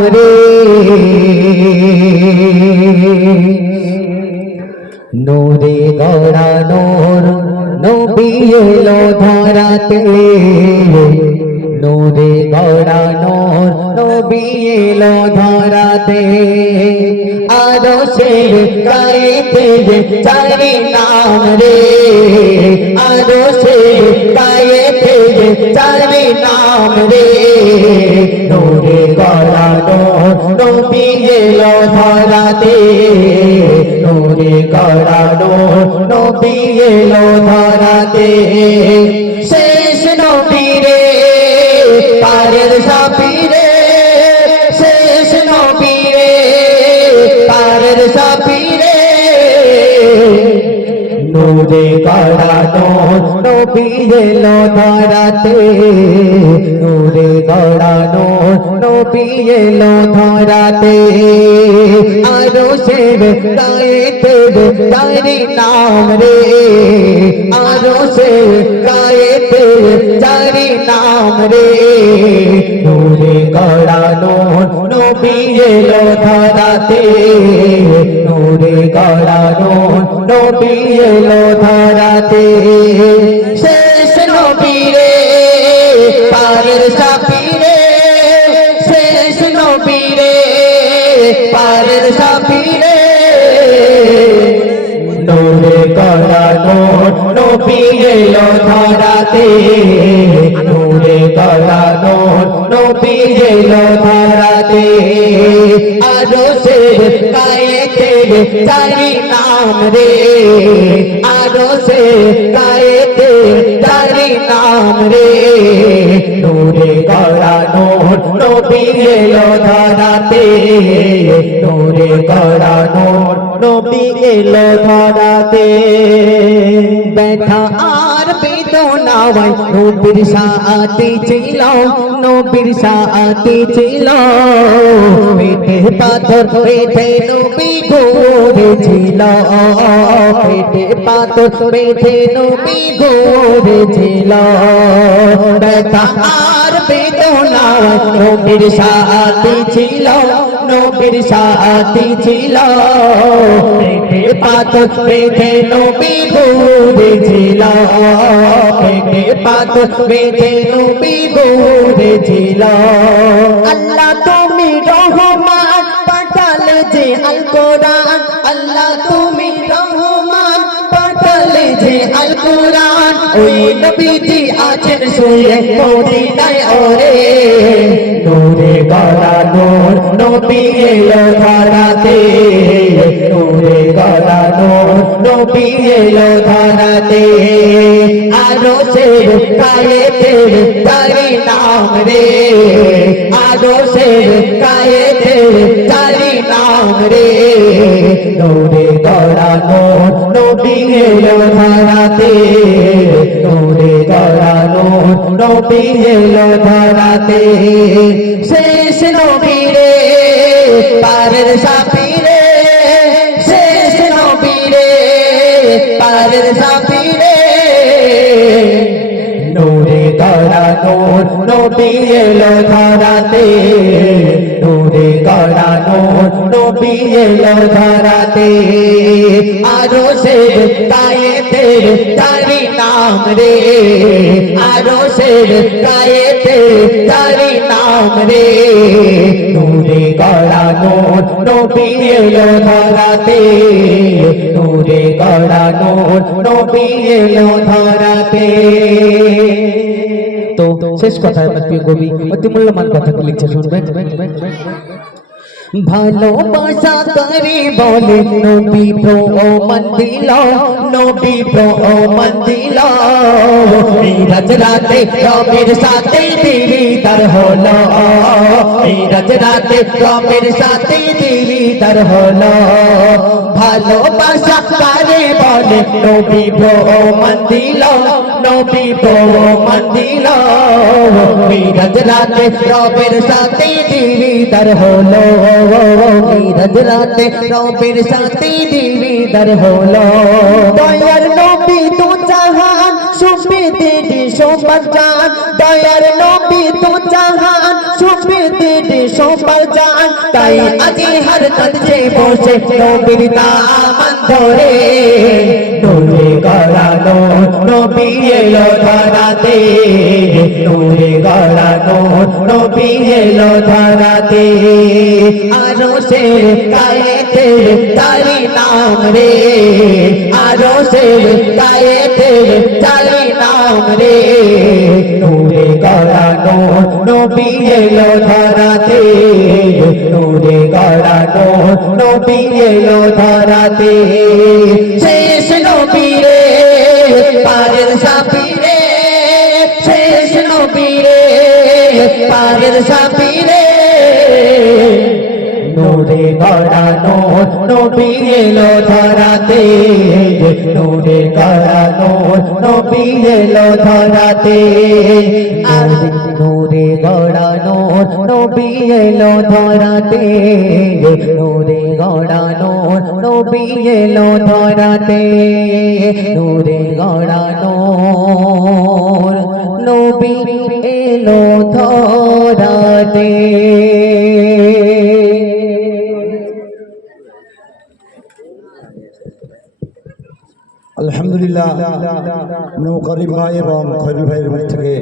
রে। নূরে গড়া নোর, নবী এলো ধরাতে। নূরে গড়া নোর, নবী এলো ধরাতে। আরও সে গাইতে যে চারি নাম রে। আরও সে গাইতে যে চারি নাম রে। নূরে নূর নবী এলো ধরাতে। নূরে নূর নবী এলো ধরাতে। শেষ নবী রে, পারের সাপিরে শেষ নবী রে, পারের সাপিরে নূরে গড়ানো নবী এলো ধরাতে নূরে গড়ানো নবী এলো ধরাতে আরও সে গায়েতে তারি নাম রে আরও সে গায়েতে তারি নাম রে নূরে গড়ানো নবী এলো ধরাতে। নূরে গড়ানো নবী এলো ধরাতে। শেষ নবী রে পারের সাপিরে শেষ নবী রে পারের সাপিরে নূরে গড়ানো নবী এলো ধরাতে। নবী এলো ধরাতে আরও নাম রে। আরও সে চারি নাম রে। নূরে গড়ানো নবী এলো ধরাতে। নূরে গড়ানো নবী এলো ধরাতে। ব্যথা আর বেদনাওয়াই নবীর সাথে ছিল নবীর সাথে ছিল পেটে পাথর, পেটে নবী ঘুরেছিল পেটে পাথর, পেটে নবী ঘুরেছিল ব্যথা বেদনাওয়াই নবীর সাথে ছিল, নবীর সাথে ছিল। পেটে পাথর বেঁধে নবী ঘুরেছিল পেটে পাথর বেঁধে নবী ঘুরেছিল আল্লাহ তুমি রহমান। কোরআন ওই নবীজি আছেন শুয়ে মদিনায় ওরে। নূরে গড়া নূর নবী এলো ধরাতে নূরে গড়া নূর নবী এলো ধরাতে আরও সে কায়েতে তারি নাম রে। আরও সে কায়েতে তারি নাম রে। নূরে গড়া নূর নবী এলো ধরাতে। নূরে গড়া নূর নবী এলো ধরাতে। শেষ নবী রে, পারের সাপিরে শেষ নবী রে, পারের নূরে গড়া নূর নবী এলো ধরাতে। নূরে গড়া নূর নবী এলো ধরাতে। আরও সে গায়েতে তারি নাম রে। আরও সে গায়েতে তারি নাম রে। নূরে গড়া নূর নবী এলো ধরাতে। নূরে গড়া নূর নবী এলো ধরাতে। শেষ কথায় আমার প্রিয় কবি অতি মূল্যবান কথা লিখছে শুনবেন। ভালোবাসা করে বলে নবী প্রো মন্দিল নবী প্রো মন্দিল রজ রাতে রবের সাথে দিলি তার হলো। রজ রাতে রবের সাথে দিলি তার হলো। ভালোবাসা করে বলে নবী প্রো মন্দিল নবী প্রো মন্দিল রজ রাতে রবের সাথে দিলি তার হলো। মিরাজ রাতে রবের সাথে দিলিদার হলো দয়ার নবী তু জাহান সুবিদির সোপার জান দয়ার নবী তো জাহান। সুবিদির সোপার জান তাই আজি হর কাঁদছে বসে নবীর দামান ধরে। নূরে গড়ানো নবী এলো ধরাতে। নূরে গড়ানো নবী এলো ধরাতে। আরও সে গায়েতে তারি নাম রে। আরও সে গায়েতে তারি নাম রে নূরে গড়ানো, নবী এলো ধরাতে। নূরে গড়ানো, নবী এলো ধরাতে। শেষ নবী রে, পারের সাপি রে। শেষ নবী রে, পারের সাপি রে। নূরে গড়ানো, নবী এলো ধরাতে। নূরে গড়ানো, নবী এলো ধরাতে। নূরে গড়ানো, নবী ধরাতে। নূরে গড়ানো, নবী এলো ধরাতে। নূরে গড়ানো, নবী এলো ধরাতে। আলহামদুলিল্লাহ নৌকারি ভাই এবং খৈরি ভাইয়ের মুখ থেকে